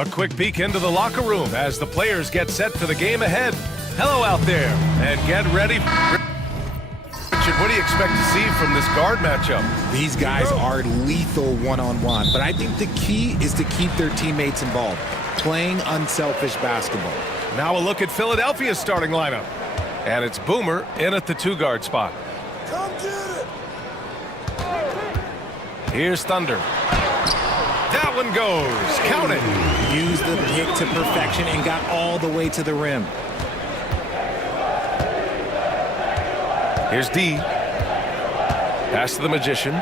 A quick peek into the locker room as the players get set for the game ahead. Hello out there, and get ready. Richard, what do you expect to see from this guard matchup? These guys are lethal one-on-one, but I think the key is to keep their teammates involved, playing unselfish basketball. Now a look at Philadelphia's starting lineup. And it's Boomer in at the two-guard spot. Come get it. Here's Thunder. That one goes. Count it. Used the pick to perfection and got all the way to the rim. Here's D. Pass to the Magician.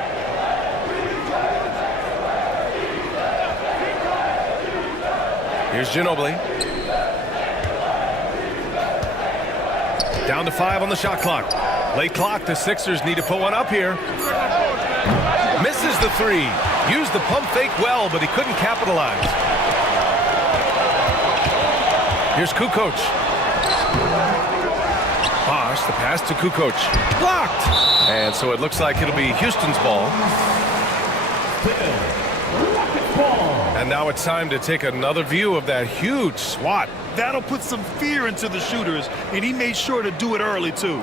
Here's Ginobili. Down to 5 on the shot clock. Late clock. The Sixers need to put one up here. Misses the three. Used the pump fake well, but he couldn't capitalize. Here's Kukoc. Bosh, the pass to Kukoc. Blocked! And so it looks like it'll be Houston's ball. And now it's time to take another view of that huge swat. That'll put some fear into the shooters, and he made sure to do it early, too.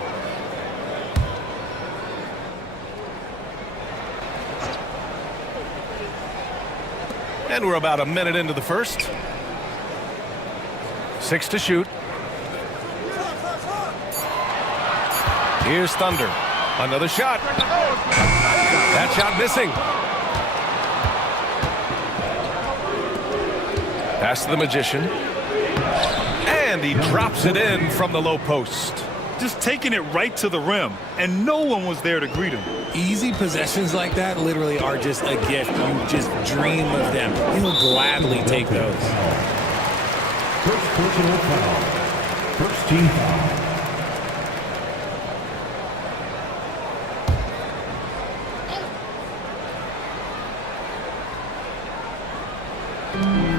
And we're about a minute into the first. 6 to shoot. Here's Thunder. Another shot. That shot missing. Pass to the Magician. And he drops it in from the low post. Just taking it right to the rim, and no one was there to greet him. Easy possessions like that literally are just a gift. You just dream of them. He'll gladly take those. First personal foul. First team foul.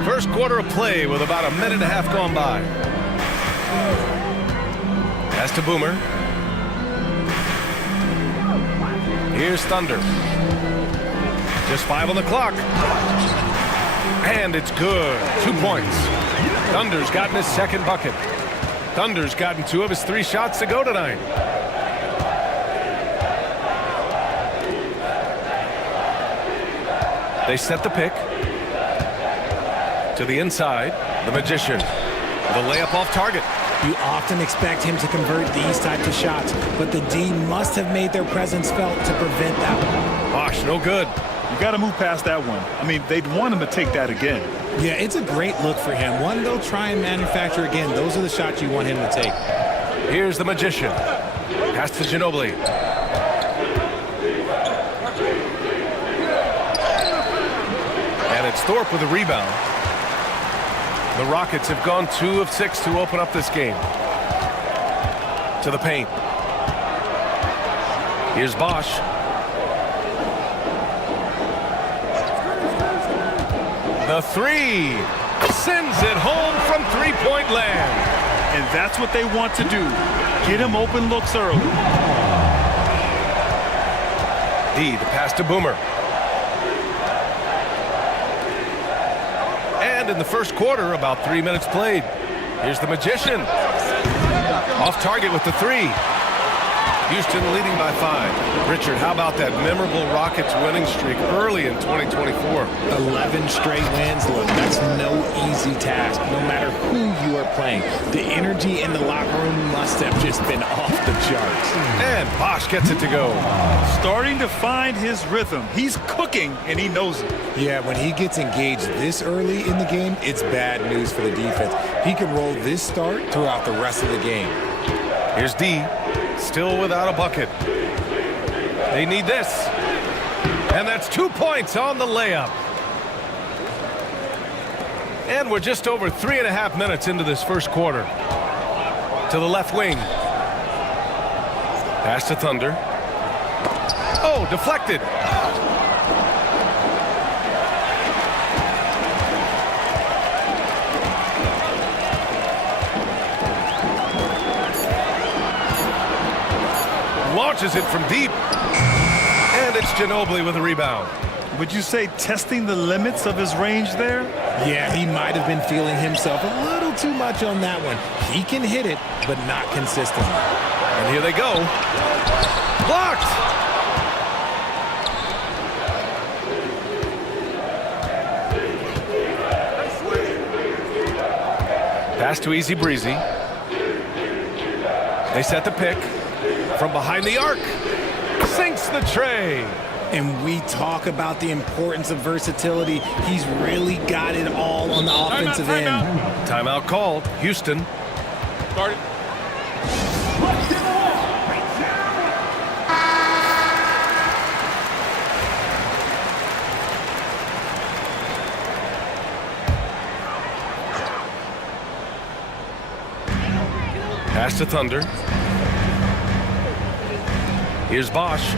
First quarter of play with about a minute and a half gone by. Pass to Boomer. Here's Thunder. Just 5 on the clock. And it's good. 2 points. Thunder's gotten his second bucket. Thunder's gotten 2 of his 3 shots to go tonight. They set the pick. To the inside, the Magician. The layup off target. You often expect him to convert these types of shots, but the D must have made their presence felt to prevent that one. Bosh, no good. You got to move past that one. I mean, they'd want him to take that again. Yeah, it's a great look for him. One they'll try and manufacture again. Those are the shots you want him to take. Here's the Magician. Pass to Ginobili. And it's Thorpe with a rebound. The Rockets have gone 2 of 6 to open up this game. To the paint. Here's Bosh. The 3. Sends it home from three-point land. And that's what they want to do. Get him open looks early. D, the pass to Boomer. And in the first quarter, about 3 minutes played. Here's the Magician. Off target with the 3. Houston leading by 5. Richard, how about that memorable Rockets winning streak early in 2024? 11 straight wins. Look, that's no easy task, no matter who you are playing. The energy in the locker room must have just been off the charts. And Bosh gets it to go. Starting to find his rhythm. He's cooking, and he knows it. Yeah, when he gets engaged this early in the game, it's bad news for the defense. He can roll this start throughout the rest of the game. Here's D. Still without a bucket. They need this. And that's 2 points on the layup. And we're just over 3.5 minutes into this first quarter. To the left wing. Pass to Thunder. Oh, deflected. Launches it from deep. And it's Ginobili with a rebound. Would you say testing the limits of his range there? Yeah, he might have been feeling himself a little too much on that one. He can hit it, but not consistently. And here they go. Blocked! Pass to Easy Breezy. They set the pick. From behind the arc. Sinks the tray. And we talk about the importance of versatility. He's really got it all on the offensive end. Timeout called. Houston. Started. Pass to Thunder. Here's Bosch.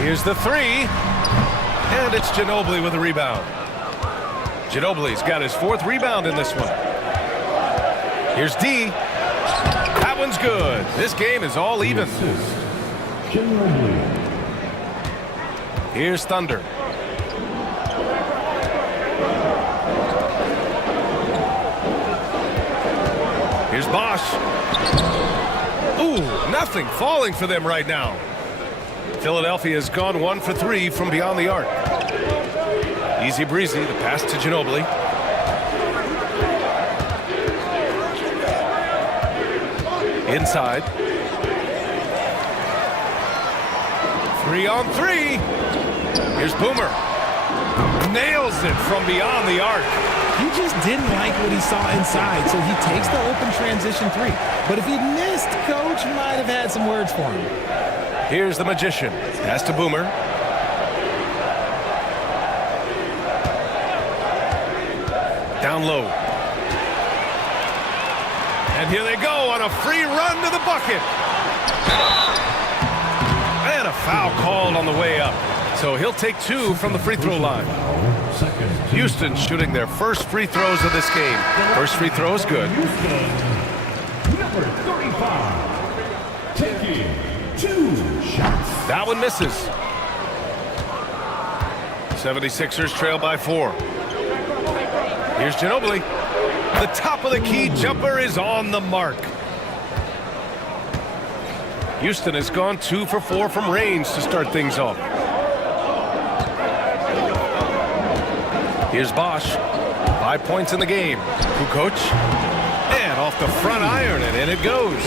Here's the three. And it's Ginobili with a rebound. Ginobili's got his 4th rebound in this one. Here's D. That one's good. This game is all even. Here's Thunder. Here's Bosch. Ooh, nothing falling for them right now. Philadelphia has gone 1 for 3 from beyond the arc. Easy Breezy, the pass to Ginobili. Inside. 3 on 3. Here's Boomer. Nails it from beyond the arc. He just didn't like what he saw inside, so he takes the open transition 3. But if he missed, Coach might have had some words for him. Here's the Magician. Pass to Boomer. Down low. And here they go on a free run to the bucket. And a foul called on the way up. So he'll take 2 from the free throw line. Houston shooting their first free throws of this game. First free throw is good. Number 35, taking 2 shots. That one misses. 76ers trail by 4. Here's Ginobili. The top of the key jumper is on the mark. Houston has gone 2 for 4 from range to start things off. Here's Bosch. 5 points in the game. Kukoc. And off the front iron, and in it goes.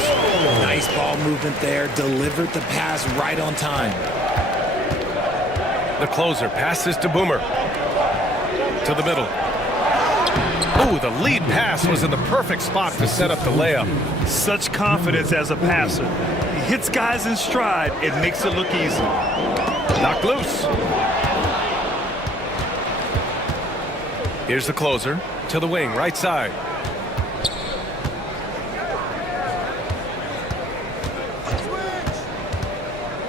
Nice ball movement there. Delivered the pass right on time. The closer passes to Boomer. To the middle. Ooh, the lead pass was in the perfect spot to set up the layup. Such confidence as a passer. He hits guys in stride. It makes it look easy. Knocked loose. Here's the closer to the wing, right side.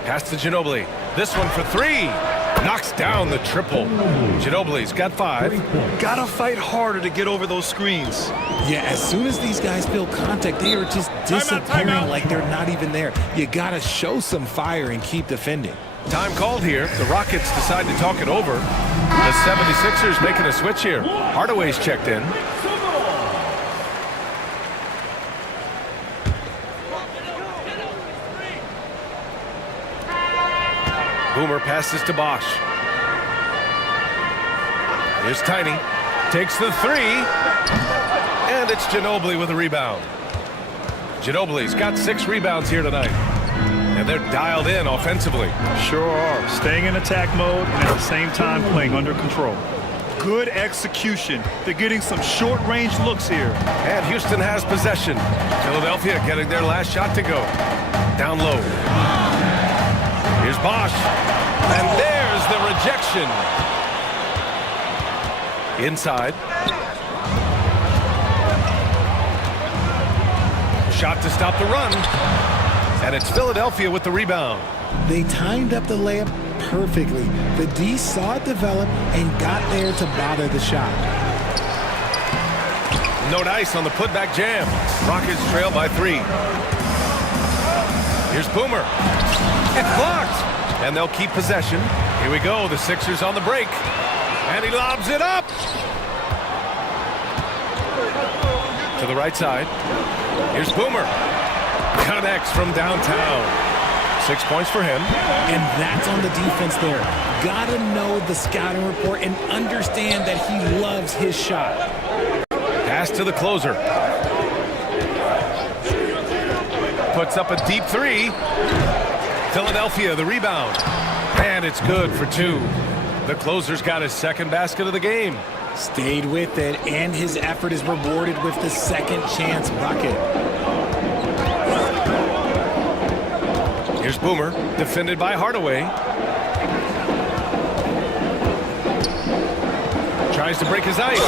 Pass to Ginobili. This one for 3. Knocks down the triple. Ginobili's got 5. Gotta fight harder to get over those screens. Yeah, as soon as these guys feel contact, they are just disappearing like they're not even there. You gotta show some fire and keep defending. Time called here. The Rockets decide to talk it over. The 76ers making a switch here. Hardaway's checked in. Boomer passes to Bosch. Here's Tiny. Takes the 3. And it's Ginobili with a rebound. Ginobili's got 6 rebounds here tonight. And they're dialed in offensively. Sure are. Staying in attack mode and at the same time playing under control. Good execution. They're getting some short-range looks here. And Houston has possession. Philadelphia getting their last shot to go. Down low. Here's Bosch. And there's the rejection. Inside. Shot to stop the run. And it's Philadelphia with the rebound. They timed up the layup perfectly. The D saw it develop and got there to bother the shot. No dice on the putback jam. Rockets trail by 3. Here's Boomer. It's blocked. And they'll keep possession. Here we go. The Sixers on the break. And he lobs it up. To the right side. Here's Boomer. Connects from downtown. 6 points for him. And that's on the defense there. Gotta know the scouting report and understand that he loves his shot. Pass to the closer. Puts up a deep three. Philadelphia, the rebound. And it's good for 2. The closer's got his second basket of the game. Stayed with it, and his effort is rewarded with the second chance bucket. Here's Boomer, defended by Hardaway. Tries to break his ice.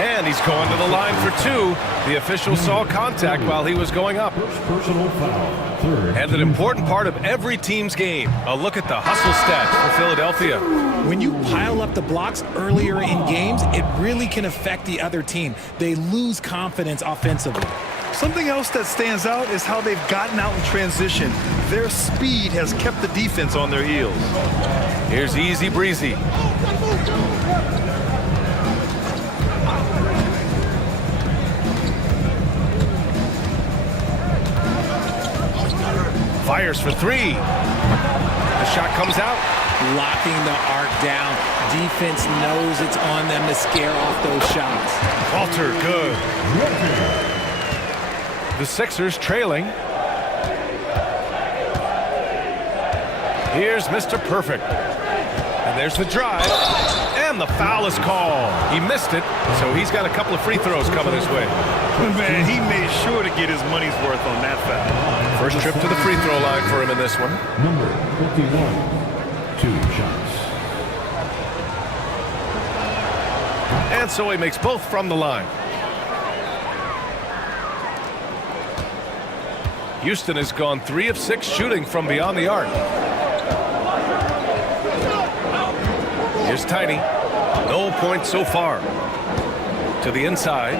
And he's going to the line for 2. The official saw contact while he was going up. Personal foul. Third. And an important part of every team's game. A look at the hustle stats for Philadelphia. When you pile up the blocks earlier in games, it really can affect the other team. They lose confidence offensively. Something else that stands out is how they've gotten out in transition. Their speed has kept the defense on their heels. Here's Easy Breezy. Fires for 3. The shot comes out. Locking the arc down. Defense knows it's on them to scare off those shots. Walter, good. The Sixers trailing. Here's Mr. Perfect. And there's the drive. And the foul is called. He missed it, so he's got a couple of free throws coming his way. Man, he made sure to get his money's worth on that foul. First trip to the free throw line for him in this one. Number 51. 2 shots. And so he makes both from the line. Houston has gone 3 of 6 shooting from beyond the arc. Here's Tiny. No points so far. To the inside.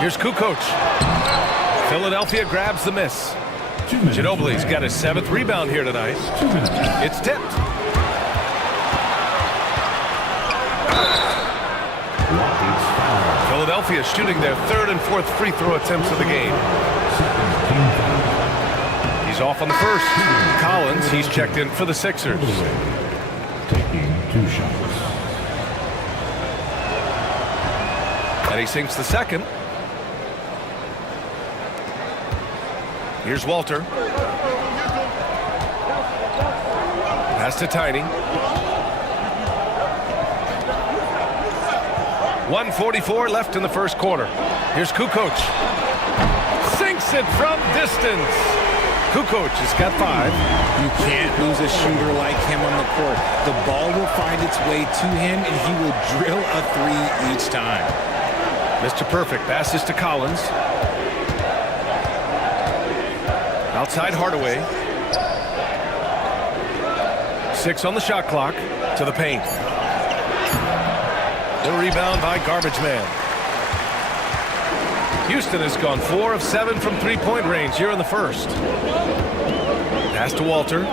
Here's Kukoc. Philadelphia grabs the miss. Ginobili's got his 7th rebound here tonight. It's tipped. Philadelphia shooting their 3rd and 4th free throw attempts of the game. He's off on the first. Collins, he's checked in for the Sixers. Taking 2 shots. And he sinks the second. Here's Walter. Pass to Tiny. 1:44 left in the first quarter. Here's Kukoc. Sinks it from distance. Kukoc has got 5. You can't lose a shooter like him on the court. The ball will find its way to him, and he will drill a 3 each time. Mr. Perfect passes to Collins. Outside Hardaway. 6 on the shot clock. To the paint. The rebound by Garbage Man. Houston has gone 4 of 7 from three-point range here in the first. Pass to Walter.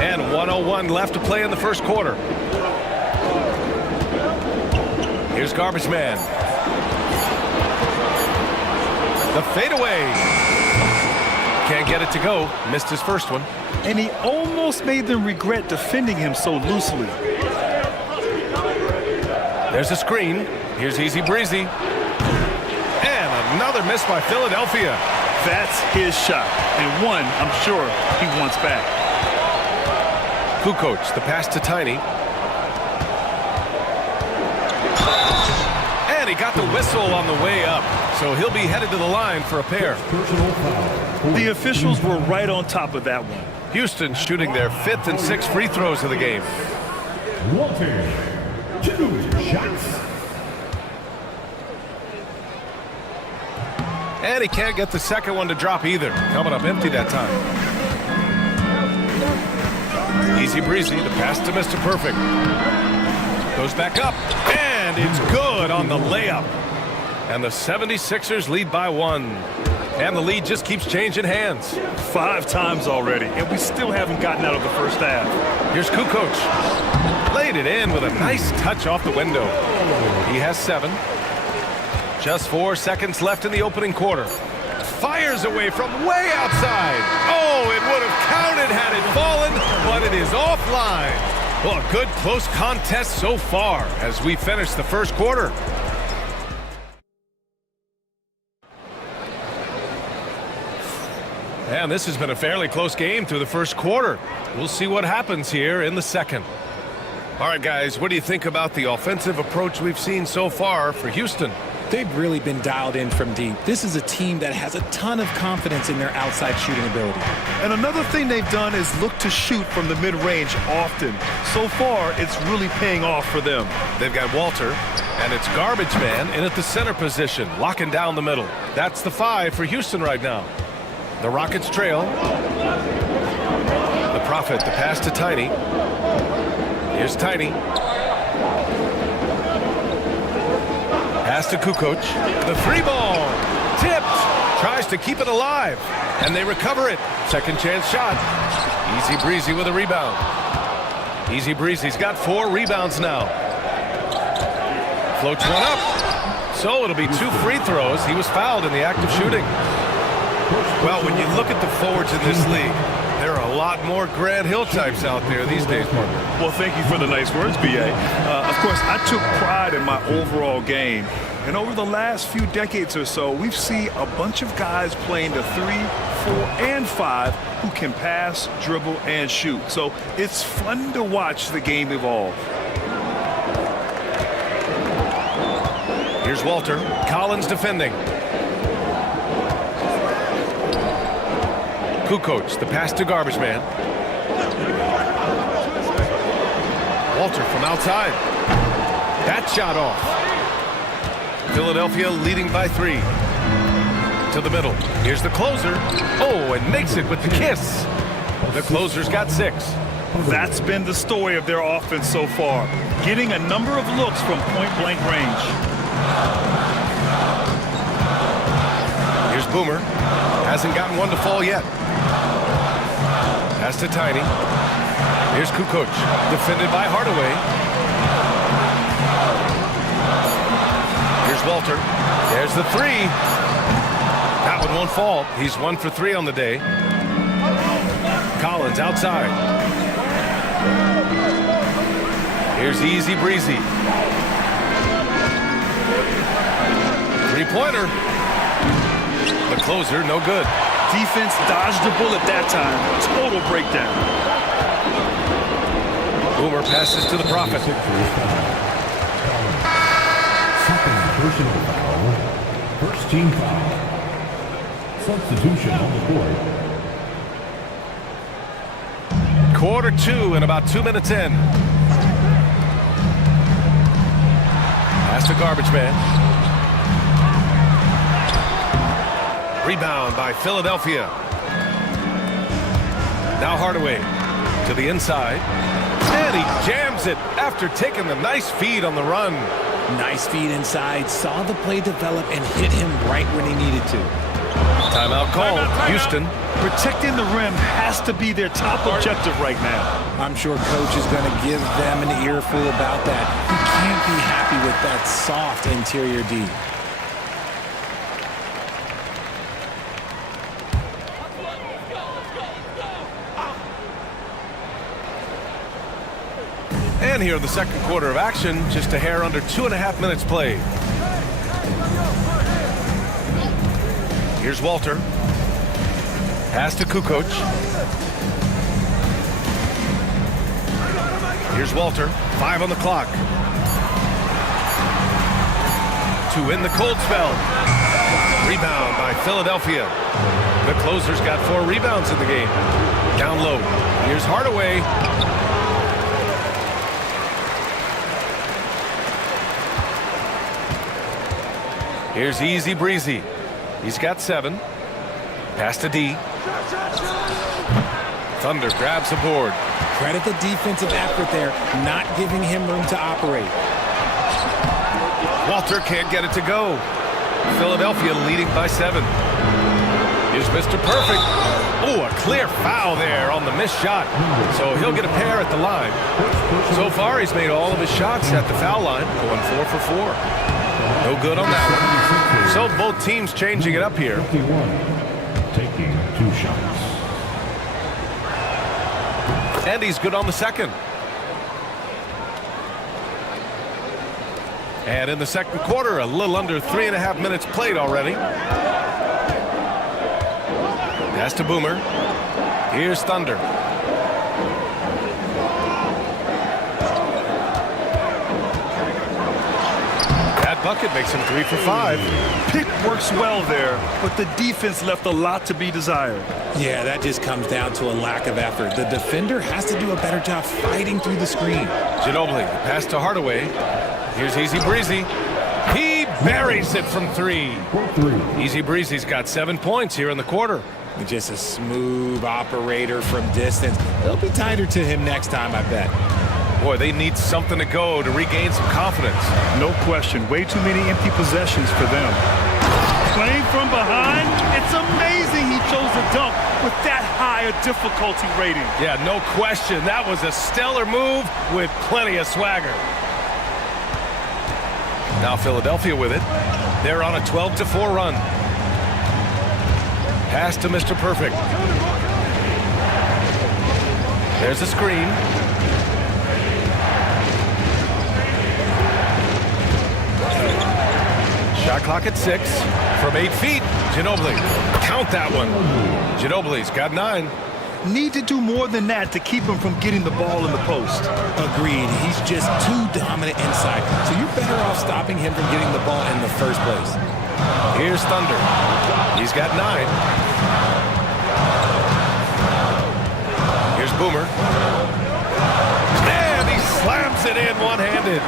And 1:01 left to play in the first quarter. Here's Garbage Man. The fadeaway. Can't get it to go. Missed his first one. And he almost made them regret defending him so loosely. There's a screen. Here's Easy Breezy. And another miss by Philadelphia. That's his shot. And one, I'm sure, he wants back. Kukoc, the pass to Tiny. And he got the whistle on the way up. So he'll be headed to the line for a pair. Personal foul. The officials were right on top of that one. Houston shooting their 5th and 6th free throws of the game. Walter. 2 shots. And he can't get the second one to drop either. Coming up empty that time. Easy Breezy, the pass to Mr. Perfect. Goes back up, and it's good on the layup. And the 76ers lead by 1. And the lead just keeps changing hands. 5 times already, and we still haven't gotten out of the first half. Here's Kukoc. Laid it in with a nice touch off the window. He has 7. Just 4 seconds left in the opening quarter. Fires away from way outside. Oh, it would have counted had it fallen, but it is offline. Well, a good close contest so far as we finish the first quarter. And this has been a fairly close game through the first quarter. We'll see what happens here in the second. All right, guys, what do you think about the offensive approach we've seen so far for Houston? They've really been dialed in from deep. This is a team that has a ton of confidence in their outside shooting ability. And another thing they've done is look to shoot from the mid-range often. So far, it's really paying off for them. They've got Walter, and it's garbage man in at the center position, locking down the middle. That's the 5 for Houston right now. The Rockets trail. The Prophet, the pass to Tiny. Here's Tiny. Pass to Kukoc. The 3 ball. Tipped. Tries to keep it alive. And they recover it. Second chance shot. Easy breezy with a rebound. Easy breezy's got 4 rebounds now. Floats one up. So it'll be 2 free throws. He was fouled in the act of shooting. Well, when you look at the forwards in this league, there are a lot more Grant Hill types out there these days, Parker. Well, thank you for the nice words, B.A. Of course, I took pride in my overall game. And over the last few decades or so, we've seen a bunch of guys playing the 3, 4, and 5 who can pass, dribble, and shoot. So it's fun to watch the game evolve. Here's Walter. Collins defending. Kukoc, the pass to garbage man. Walter from outside. That shot off. Philadelphia leading by 3. To the middle. Here's the closer. Oh, and makes it with the kiss. The closer's got 6. That's been the story of their offense so far. Getting a number of looks from point-blank range. Here's Boomer. Hasn't gotten one to fall yet. Pass to Tiny. Here's Kukoc. Defended by Hardaway. Here's Walter. There's the 3. That one won't fall. He's 1 for 3 on the day. Collins outside. Here's Easy Breezy. 3-pointer. The closer, no good. Defense dodged the bullet that time. Total breakdown. Boomer passes to the Prophet. Second personal foul. First team foul. Substitution on the court. Quarter 2 and about 2 minutes in. Pass to garbage man. Rebound by Philadelphia. Now Hardaway to the inside. And he jams it after taking the nice feed on the run. Nice feed inside, saw the play develop, and hit him right when he needed to. Timeout call. Houston. Protecting the rim has to be their top objective right now. I'm sure coach is going to give them an earful about that. He can't be happy with that soft interior D. And here in the second quarter of action, just a hair under 2.5 minutes played. Here's Walter. Pass to Kukoc. Here's Walter. 5 on the clock. To win the cold spell. Rebound by Philadelphia. The closer's got 4 rebounds in the game. Down low. Here's Hardaway. Here's Easy Breezy. He's got 7. Pass to D. Thunder grabs the board. Credit the defensive effort there, not giving him room to operate. Walter can't get it to go. Philadelphia leading by 7. Here's Mr. Perfect. Oh, a clear foul there on the missed shot. So he'll get a pair at the line. So far, he's made all of his shots at the foul line, going 4 for 4. No good on that one. So both teams changing it up here. 51, taking 2 shots. And he's good on the second. And in the second quarter, a little under 3.5 minutes played already. Pass to Boomer. Here's Thunder. That bucket makes him 3 for 5. Pick works well there, but the defense left a lot to be desired. Yeah, that just comes down to a lack of effort. The defender has to do a better job fighting through the screen. Ginobili, pass to Hardaway. Here's Easy Breezy. He buries it from 3. Easy Breezy's got 7 points here in the quarter. Just a smooth operator from distance. They'll be tighter to him next time, I bet. Boy, they need something to go to regain some confidence. No question. Way too many empty possessions for them. Playing from behind, it's amazing he chose to dunk with that high a difficulty rating. Yeah, no question. That was a stellar move with plenty of swagger. Now Philadelphia with it. They're on a 12-4 run. Pass to Mr. Perfect. There's a screen. Shot clock at 6 from 8 feet. Ginobili, count that one. Ginobili's got 9. Need to do more than that to keep him from getting the ball in the post. Agreed. He's just too dominant inside. So you're better off stopping him from getting the ball in the first place. Here's Thunder. He's got 9. Here's Boomer. And he slams it in one-handed.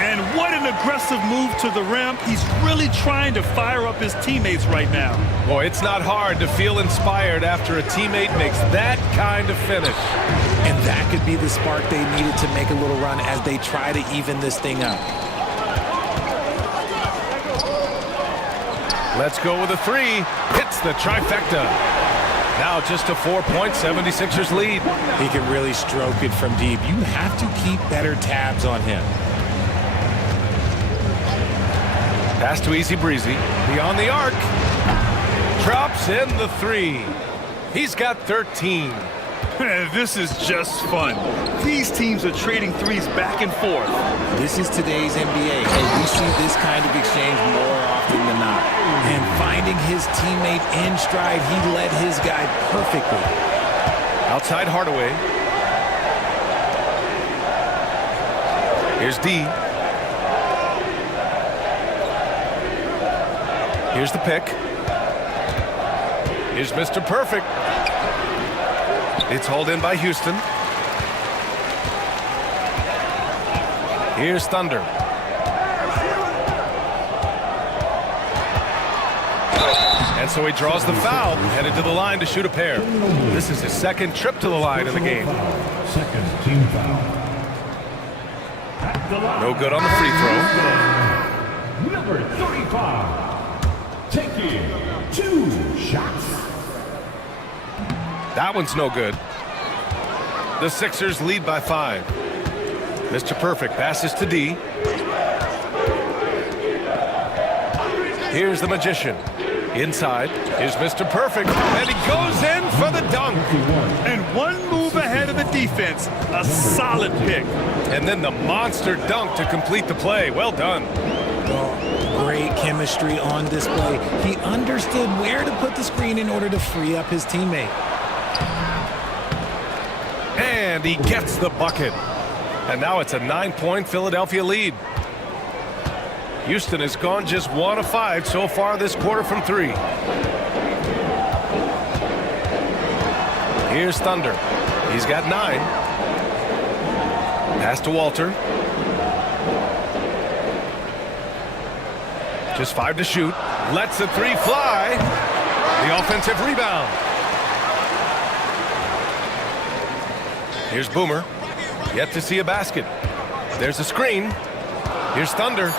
And what an aggressive move to the rim. He's really trying to fire up his teammates right now. Boy, it's not hard to feel inspired after a teammate makes that kind of finish. And that could be the spark they needed to make a little run as they try to even this thing up. Let's go with a 3. Hits the trifecta. Now just a 4-point 76ers lead. He can really stroke it from deep. You have to keep better tabs on him. Pass to Easy Breezy. Beyond the arc. Drops in the 3. He's got 13. This is just fun. These teams are trading threes back and forth. This is today's NBA, and we see this kind of exchange more often than not. And finding his teammate in stride, he led his guy perfectly. Outside Hardaway. Here's D. Here's the pick. Here's Mr. Perfect. It's hauled in by Houston. Here's Thunder. And so he draws the foul, headed to the line to shoot a pair. This is his second trip to the line in the game. Second team foul. No good on the free throw. Number 35. Taking 2 shots. That one's no good. The Sixers lead by 5. Mr. Perfect passes to D. Here's the Magician. Inside. Here's Mr. Perfect. And he goes in for the dunk. And one move ahead of the defense. A solid pick. And then the monster dunk to complete the play. Well done. Well, great chemistry on display. He understood where to put the screen in order to free up his teammate. And he gets the bucket. And now it's a 9-point Philadelphia lead. Houston has gone just 1 of 5 so far this quarter from 3. Here's Thunder. He's got 9. Pass to Walter. Just 5 to shoot. Lets the 3 fly. The offensive rebound. Here's Boomer. Yet to see a basket. There's a screen. Here's Thunder.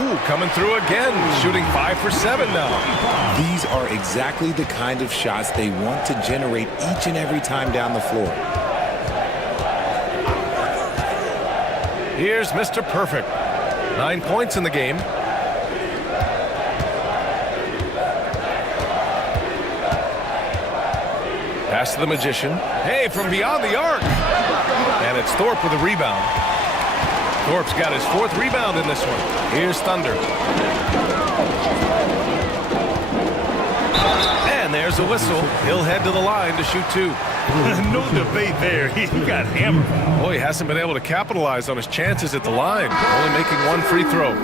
Ooh, coming through again, shooting 5 for 7 now. These are exactly the kind of shots they want to generate each and every time down the floor. Here's Mr. Perfect. 9 points in the game. Pass to the Magician. Hey, from beyond the arc. And it's Thorpe with a rebound. Thorpe's got his 4th rebound in this one. Here's Thunder. And there's a whistle. He'll head to the line to shoot 2. No debate there. He got hammered. Boy, he hasn't been able to capitalize on his chances at the line. Only making 1 free throw.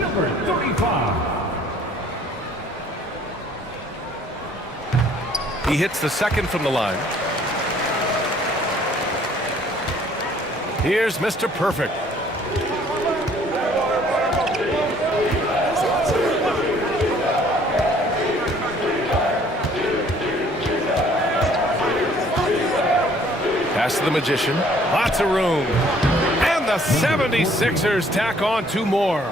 Number 35. He hits the 2nd from the line. Here's Mr. Perfect. Pass to the Magician. Lots of room. And the 76ers tack on 2 more.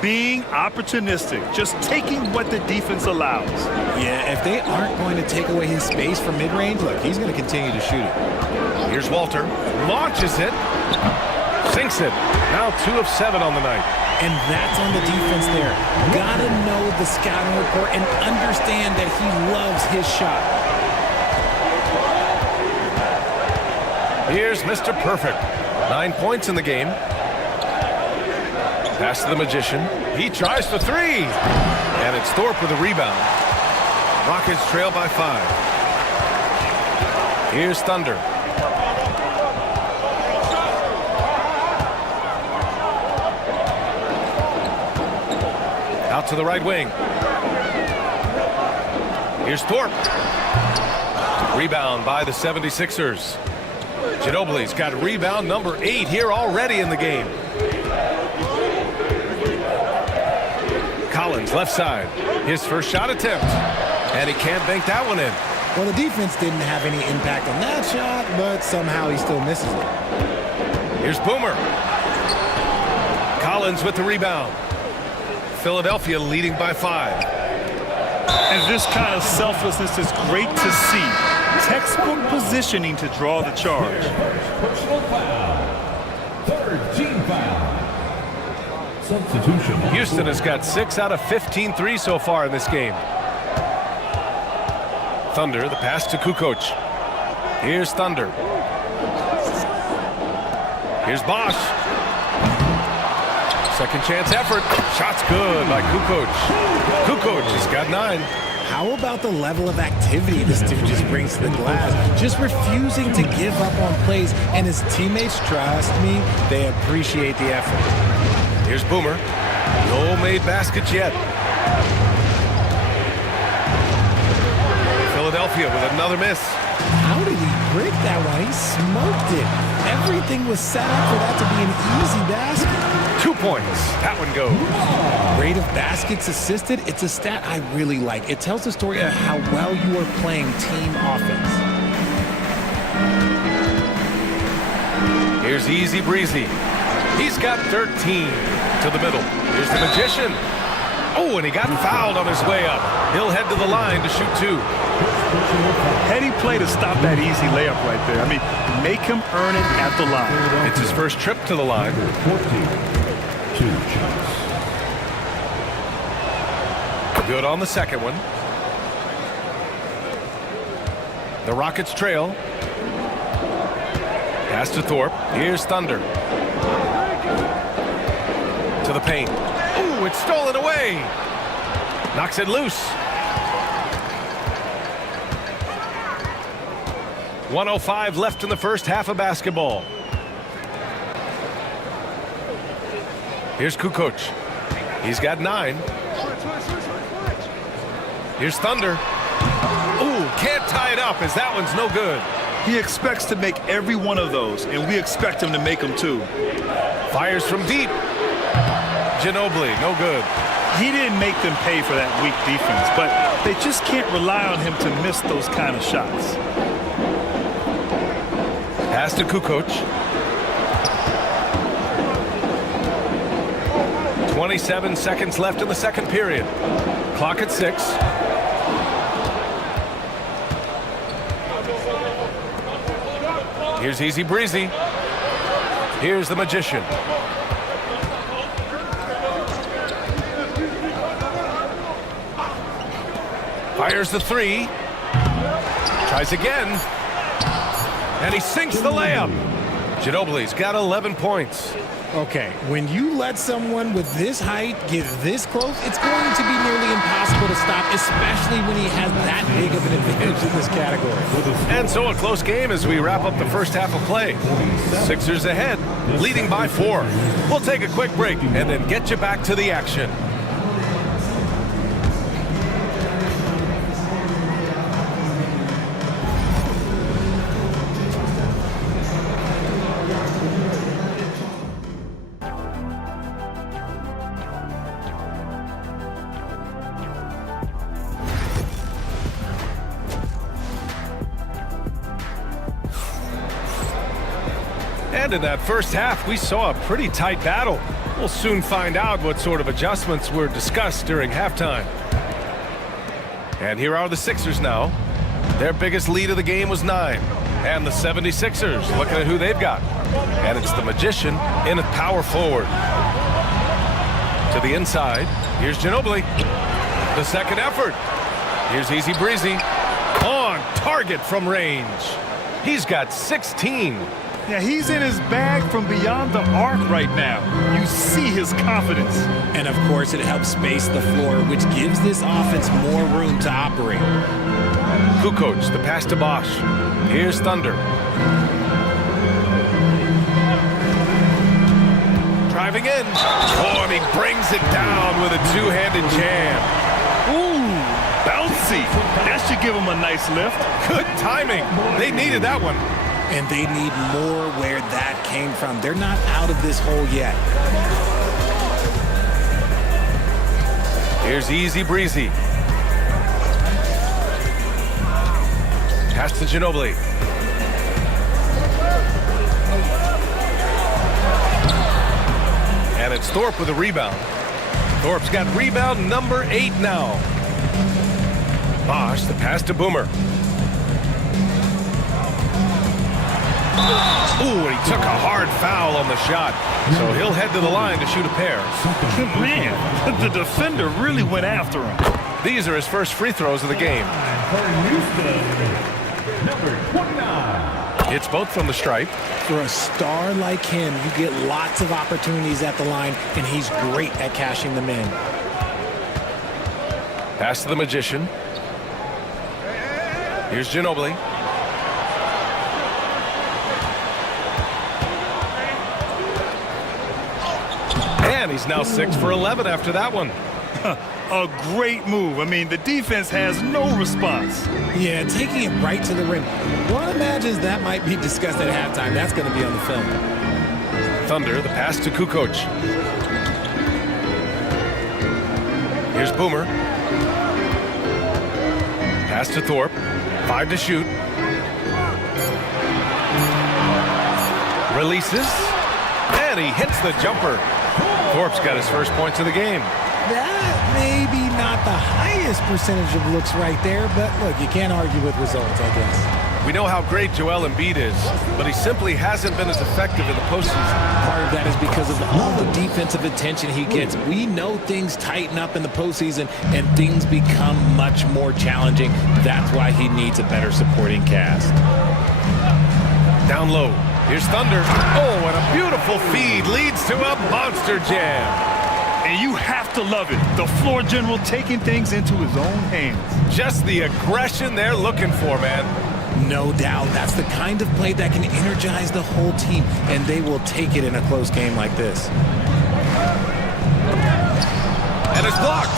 Being opportunistic, just taking what the defense allows. Yeah, if they aren't going to take away his space from mid-range, look, he's going to continue to shoot it. Here's Walter. Launches it. Sinks it. Now 2 of 7 on the night. And that's on the defense there. Gotta know the scouting report and understand that he loves his shot. Here's Mr. Perfect. 9 points in the game. Pass to the Magician. He tries for 3. And it's Thorpe with a rebound. Rockets trail by 5. Here's Thunder. Out to the right wing. Here's Thorpe. Rebound by the 76ers. Ginobili's got rebound number 8 here already in the game. Collins, left side. His first shot attempt. And he can't bank that one in. Well, the defense didn't have any impact on that shot, but somehow he still misses it. Here's Boomer. Collins with the rebound. Philadelphia leading by 5. And this kind of selflessness is great to see. Textbook positioning to draw the charge. Personal foul. 3rd team foul. Substitution. Houston has got 6 out of 15 threes so far in this game. Thunder, the pass to Kukoc. Here's Thunder. Here's Bosch. Second chance effort. Shot's good by Kukoc. Kukoc has got 9. How about the level of activity this dude just brings to the glass? Just refusing to give up on plays, and his teammates, trust me, they appreciate the effort. Here's Boomer. No made baskets yet. Philadelphia with another miss. How did he break that one? He smoked it. Everything was set up for that to be an easy basket. 2 points. That one goes. Rate of baskets assisted, it's a stat I really like. It tells the story of how well you are playing team offense. Here's Easy Breezy. He's got 13 to the middle. Here's the Magician. Oh, and he got fouled on his way up. He'll head to the line to shoot 2. Heady play to stop that easy layup right there. I mean, make him earn it at the line. It's his first trip to the line. 14. 2 shots. Good on the second one. The Rockets trail. Pass to Thorpe. Here's Thunder. To the paint. Ooh, it's stolen away. Knocks it loose. 1:05 left in the first half of basketball. Here's Kukoc. He's got 9. Here's Thunder. Ooh, can't tie it up as that one's no good. He expects to make every one of those, and we expect him to make them too. Fires from deep. Ginobili, no good. He didn't make them pay for that weak defense, but they just can't rely on him to miss those kind of shots. Pass to Kukoc. 27 seconds left in the second period. Clock at 6. Here's Easy Breezy. Here's the Magician. Fires the 3. Tries again. And he sinks the layup. Ginobili's got 11 points. Okay, when you let someone with this height get this close, it's going to be nearly impossible to stop, especially when he has that big of an advantage in this category. And so a close game as we wrap up the first half of play. Sixers ahead, leading by 4. We'll take a quick break and then get you back to the action. And in that first half, we saw a pretty tight battle. We'll soon find out what sort of adjustments were discussed during halftime. And here are the Sixers now. Their biggest lead of the game was 9. And the 76ers, looking at who they've got. And it's the Magician in at power forward. To the inside, here's Ginobili. The second effort. Here's Easy Breezy. On target from range. He's got 16. Yeah, he's in his bag from beyond the arc right now. You see his confidence. And of course, it helps space the floor, which gives this offense more room to operate. Kukoc, the pass to Bosch. Here's Thunder. Driving in. Oh, and he brings it down with a two-handed jam. Ooh, bouncy. That should give him a nice lift. Good timing. They needed that one. And they need more where that came from. They're not out of this hole yet. Here's Easy Breezy. Pass to Ginobili. And it's Thorpe with a rebound. Thorpe's got rebound number 8 now. Bosch, the pass to Boomer. Ooh, and he took a hard foul on the shot. So he'll head to the line to shoot a pair. Man, the defender really went after him. These are his first free throws of the game. Number 29. It's both from the stripe. For a star like him, you get lots of opportunities at the line, and he's great at cashing them in. Pass to the Magician. Here's Ginobili. And he's now 6 for 11 after that one. A great move. I mean, the defense has no response. Yeah, taking it right to the rim. One imagines that might be discussed at halftime. That's going to be on the film. Thunder, the pass to Kukoc. Here's Boomer. Pass to Thorpe. 5 to shoot. Releases. And he hits the jumper. Thorpe's got his first points of the game. That may be not the highest percentage of looks right there, but look, you can't argue with results, I guess. We know how great Joel Embiid is, but he simply hasn't been as effective in the postseason. Part of that is because of all the defensive attention he gets. We know things tighten up in the postseason, and things become much more challenging. That's why he needs a better supporting cast. Down low. Here's Thunder. Oh, and a beautiful feed leads to a monster jam. And you have to love it. The floor general taking things into his own hands. Just the aggression they're looking for, man. No doubt. That's the kind of play that can energize the whole team, and they will take it in a close game like this. And it's blocked.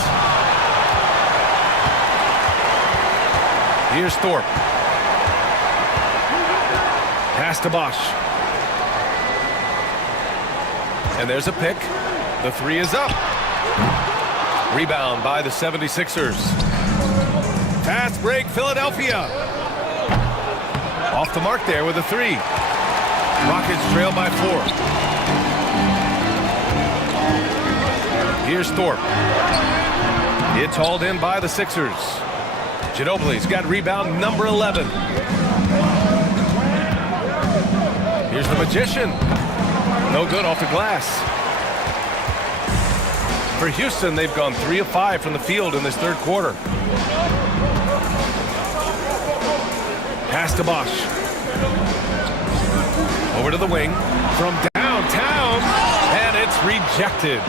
Here's Thorpe. Pass to Bosch. And there's a pick. The 3 is up. Rebound by the 76ers. Fast break, Philadelphia. Off the mark there with a 3. Rockets trail by 4. Here's Thorpe. It's hauled in by the Sixers. Ginobili's got rebound number 11. Here's the Magician. No good off the glass. For Houston, they've gone 3 of 5 from the field in this third quarter. Pass to Bosch. Over to the wing. From downtown. And it's rejected.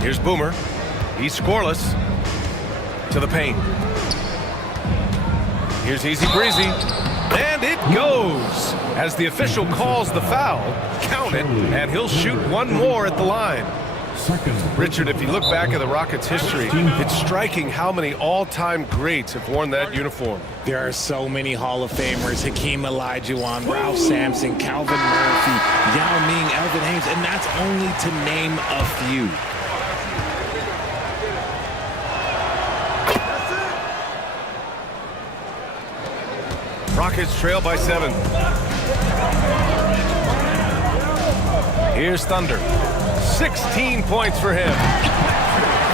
Here's Boomer. He's scoreless. To the paint. Here's Easy Breezy. And it goes. As the official calls the foul, count it, and he'll shoot one more at the line. Richard, if you look back at the Rockets' history, it's striking how many all-time greats have worn that uniform. There are so many Hall of Famers: Hakeem Olajuwon, Ralph Sampson, Calvin Murphy, Yao Ming, Elvin Hayes, and that's only to name a few. Rockets trail by 7. Here's Thunder. 16 points for him.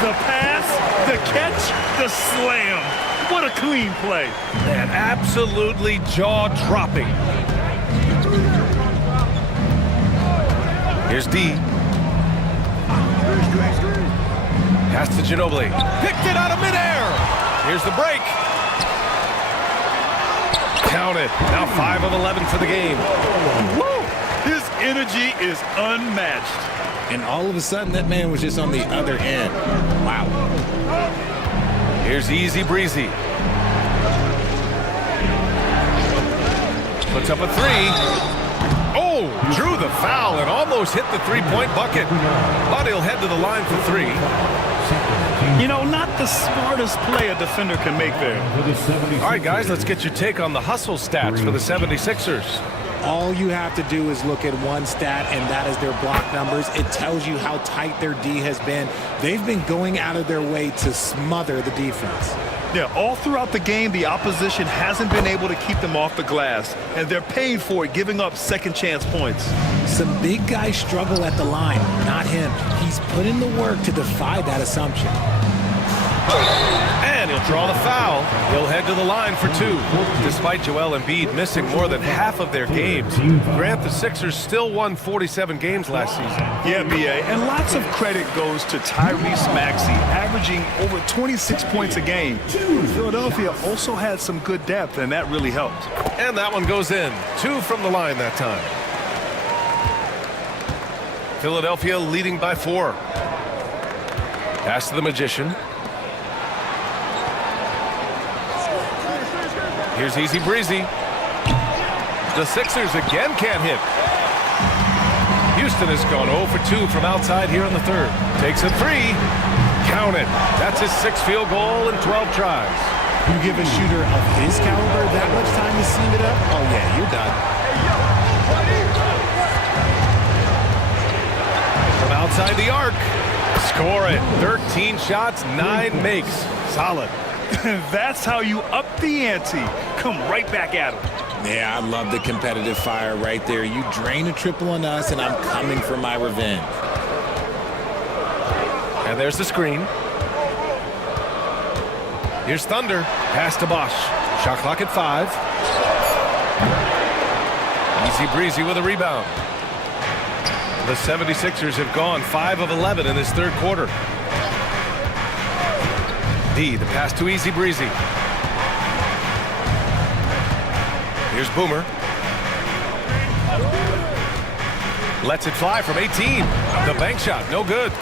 The pass, the catch, the slam. What a clean play. And absolutely jaw-dropping. Here's D. Pass to Ginobili. Picked it out of midair. Here's the break. Count it. Now 5 of 11 for the game. Woo! His energy is unmatched. And all of a sudden, that man was just on the other end. Wow. Here's Easy Breezy. Puts up a 3. Oh, drew the foul and almost hit the three-point bucket. But he'll head to the line for 3. You know, not the smartest play a defender can make there. All right, guys, let's get your take on the hustle stats for the 76ers. All you have to do is look at one stat, and that is their block numbers. It tells you how tight their D has been. They've been going out of their way to smother the defense. Yeah, all throughout the game, the opposition hasn't been able to keep them off the glass, and they're paying for it, giving up second chance points. Some big guys struggle at the line, not him. He's put in the work to defy that assumption. And he'll draw the foul. He'll head to the line for 2. Despite Joel Embiid missing more than half of their games, Grant, the Sixers still won 47 games last season. Yeah, B.A., and lots of credit goes to Tyrese Maxey, averaging over 26 points a game. Philadelphia also had some good depth, and that really helped. And that one goes in. 2 from the line that time. Philadelphia leading by 4. Pass to the Magician. Here's Easy Breezy. The Sixers again can't hit. Houston has gone 0 for 2 from outside here in the third. Takes a 3. Count it. That's his 6th field goal in 12 tries. You give a shooter of his caliber that much time to seam it up? Oh, yeah, you're done. From outside the arc. Score it. 13 shots, 9 makes. Solid. That's how you up the ante. Come right back at him. Yeah, I love the competitive fire right there. You drain a triple on us, and I'm coming for my revenge. And there's the screen. Here's Thunder. Pass to Bosch. Shot clock at 5. Easy Breezy with a rebound. The 76ers have gone 5 of 11 in this third quarter. D, the pass to Easy Breezy. Here's Boomer. Lets it fly from 18. The bank shot, no good.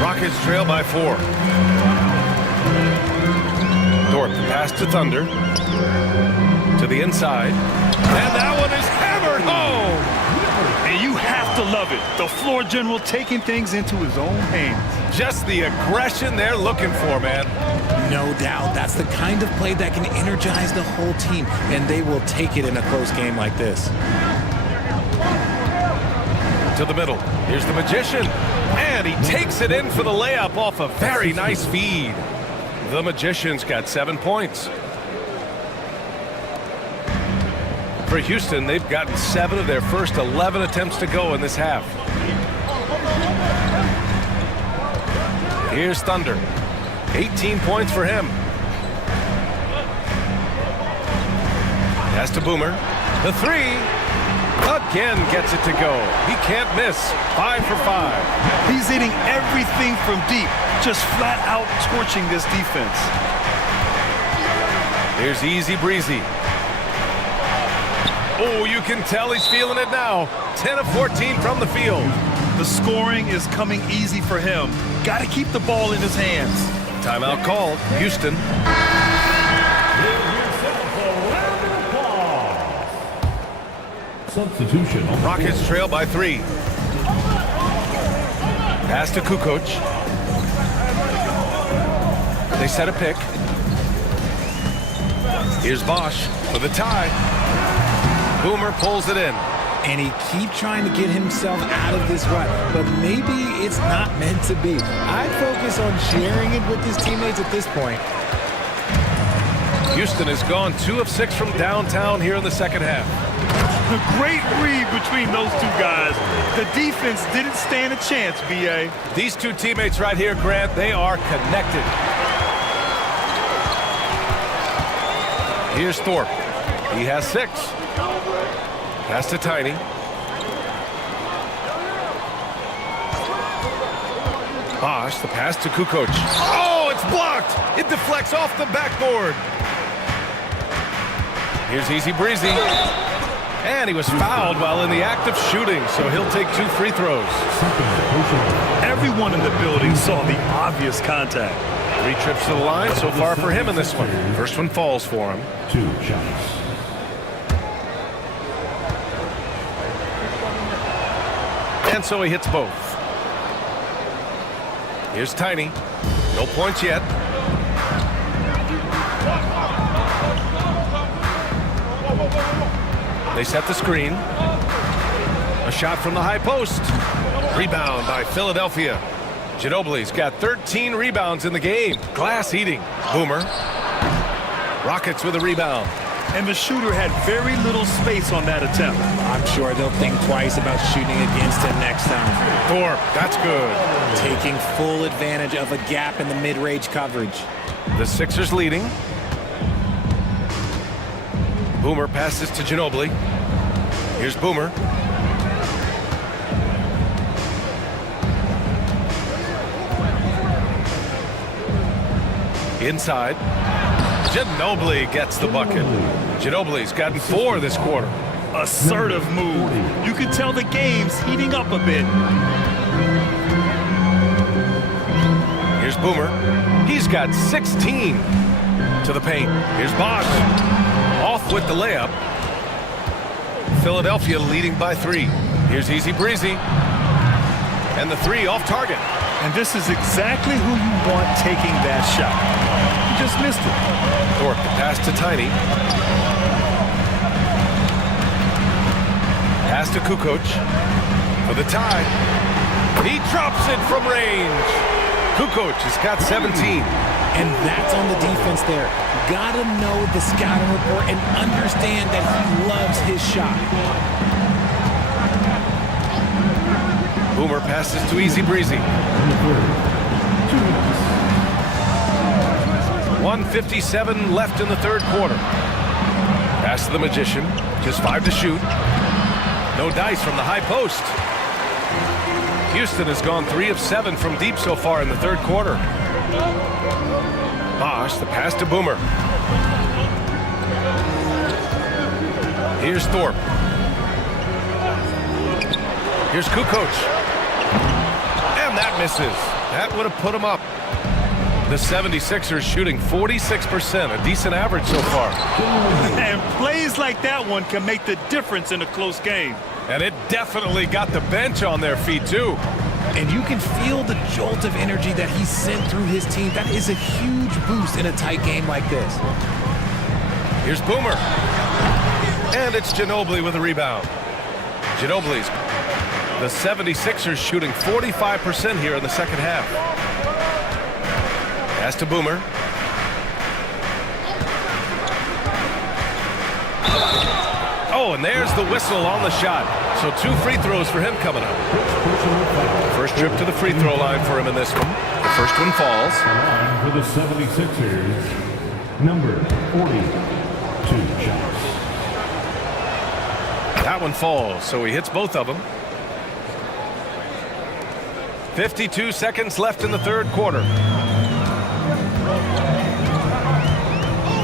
Rockets trail by 4. Thorpe, pass to Thunder. To the inside. And that one is hammered home. And you have to love it. The floor general taking things into his own hands. Just the aggression they're looking for, man. No doubt. That's the kind of play that can energize the whole team, and they will take it in a close game like this. To the middle. Here's the Magician. And he takes it in for the layup off a very nice feed. The Magician's got 7 points. For For Houston, they've gotten 7 of their first 11 attempts to go in this half. Here's Thunder. 18 points for him. Pass to Boomer. The 3 again gets it to go. He can't miss. 5 for 5. He's hitting everything from deep, just flat out torching this defense. Here's Easy Breezy. Oh, you can tell he's feeling it now. 10 of 14 from the field. The scoring is coming easy for him. Got to keep the ball in his hands. Timeout called. Houston. Substitution. Rockets trail by 3. Pass to Kukoc. They set a pick. Here's Bosch for the tie. Boomer pulls it in. And he keeps trying to get himself out of this rut, but maybe it's not meant to be. I'd focus on sharing it with his teammates at this point. Houston has gone 2 of 6 from downtown here in the second half. A great read between those two guys. The defense didn't stand a chance, B.A. These two teammates right here, Grant, they are connected. Here's Thorpe. He has 6. Pass to Tiny. Bosch, the pass to Kukoc. Oh, it's blocked! It deflects off the backboard. Here's Easy Breezy. And he was fouled while in the act of shooting, so he'll take 2 free throws. Everyone in the building saw the obvious contact. 3 trips to the line so far for him in this one. First one falls for him. 2 shots. And so he hits both. Here's Tiny. No points yet. They set the screen. A shot from the high post. Rebound by Philadelphia. Ginobili's got 13 rebounds in the game. Glass eating. Boomer. Rockets with a rebound. And the shooter had very little space on that attempt. I'm sure they'll think twice about shooting against him next time. Thorpe, that's good. Taking full advantage of a gap in the mid-range coverage. The Sixers leading. Boomer passes to Ginobili. Here's Boomer. Inside. Ginobili gets the bucket. Ginobili's gotten 4 this quarter. Assertive move. You can tell the game's heating up a bit. Here's Boomer. He's got 16 to the paint. Here's Bosch. Off with the layup. Philadelphia leading by 3. Here's Easy Breezy. And the 3 off target. And this is exactly who you want taking that shot. You just missed it. Thorpe, the pass to Tiny. Pass to Kukoc for the tie. He drops it from range. Kukoc has got 17. And that's on the defense there. Gotta know the scouting report and understand that he loves his shot. Boomer passes to Easy Breezy. 1:57 left in the third quarter. Pass to the Magician. Just 5 to shoot. No dice from the high post. Houston has gone 3 of 7 from deep so far in the third quarter. Bosch, the pass to Boomer. Here's Thorpe. Here's Kukoc. And that misses. That would have put him up. The 76ers shooting 46%, a decent average so far. And plays like that one can make the difference in a close game. And it definitely got the bench on their feet, too. And you can feel the jolt of energy that he sent through his team. That is a huge boost in a tight game like this. Here's Boomer. And it's Ginobili with a rebound. Ginobili's. The 76ers shooting 45% here in the second half. Pass to Boomer. Oh, and there's the whistle on the shot. So 2 free throws for him coming up. First trip to the free throw line for him in this one. The first one falls. Line for the 76ers, number 42 shots. That one falls, so he hits both of them. 52 seconds left in the third quarter.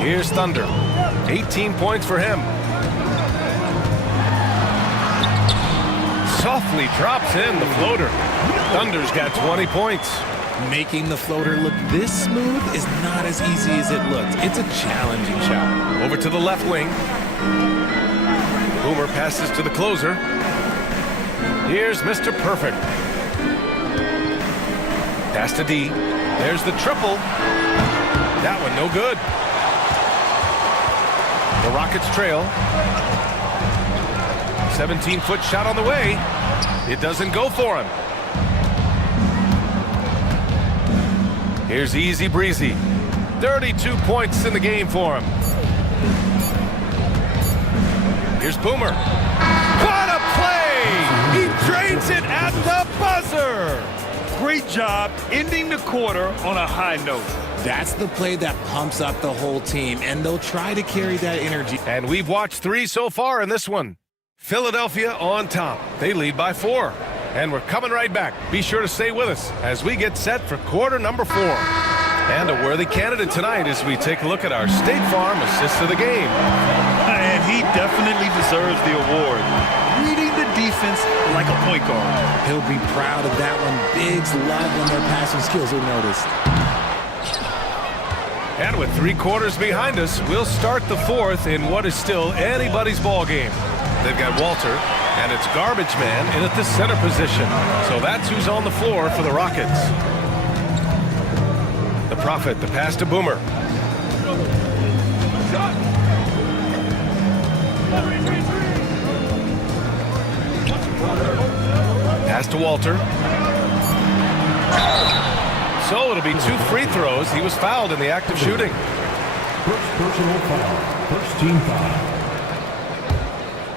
Here's Thunder. 18 points for him. Softly drops in the floater. Thunder's got 20 points. Making the floater look this smooth is not as easy as it looks. It's a challenging shot. Over to the left wing. Boomer passes to the closer. Here's Mr. Perfect. Pass to D. There's the triple. That one no good. The Rockets trail. 17-foot shot on the way. It doesn't go for him. Here's Easy Breezy. 32 points in the game for him. Here's Boomer. What a play! He drains it at the buzzer! Great job ending the quarter on a high note. That's the play that pumps up the whole team, and they'll try to carry that energy. And we've watched 3 so far in this one. Philadelphia on top. They lead by 4. And we're coming right back. Be sure to stay with us as we get set for quarter number 4. And a worthy candidate tonight as we take a look at our State Farm Assist of the Game. And he definitely deserves the award. Reading the defense like a point guard. He'll be proud of that one. Bigs love when their passing skills are noticed. And with 3 quarters behind us, we'll start the 4th in what is still anybody's ball game. They've got Walter, and it's Garbage Man in at the center position. So that's who's on the floor for the Rockets. The Prophet, the pass to Boomer. Pass to Walter. So it'll be 2 free throws. He was fouled in the act of shooting. First personal foul. First team foul.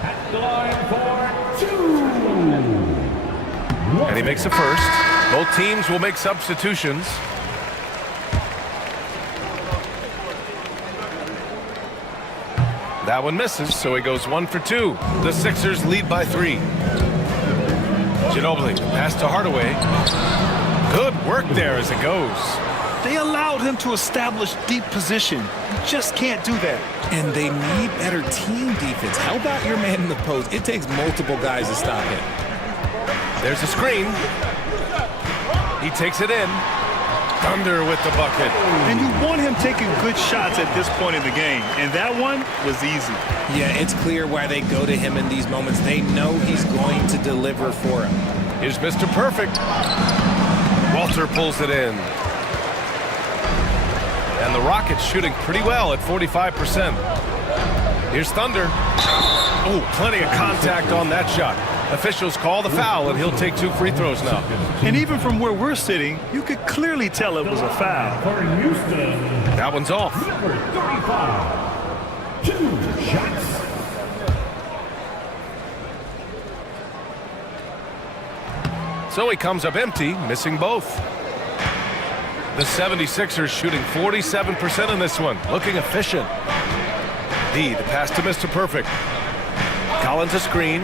At the line for 2. And he makes a first. Both teams will make substitutions. That one misses, so he goes 1 for 2. The Sixers lead by 3. Ginobili, pass to Hardaway. Good work there as it goes. They allowed him to establish deep position. You just can't do that. And they need better team defense. How about your man in the post? It takes multiple guys to stop him. There's a screen. He takes it in. Thunder with the bucket. And you want him taking good shots at this point in the game. And that one was easy. Yeah, it's clear why they go to him in these moments. They know he's going to deliver for him. Here's Mr. Perfect. Walter pulls it in. And the Rockets shooting pretty well at 45%. Here's Thunder. Oh, plenty of contact on that shot. Officials call the foul, and he'll take 2 free throws now. And even from where we're sitting, you could clearly tell it was a foul. For Houston, That one's off. number 35. 2 shots. So he comes up empty, missing both. The 76ers shooting 47% in this one, looking efficient. D, the pass to Mr. Perfect. Collins a screen.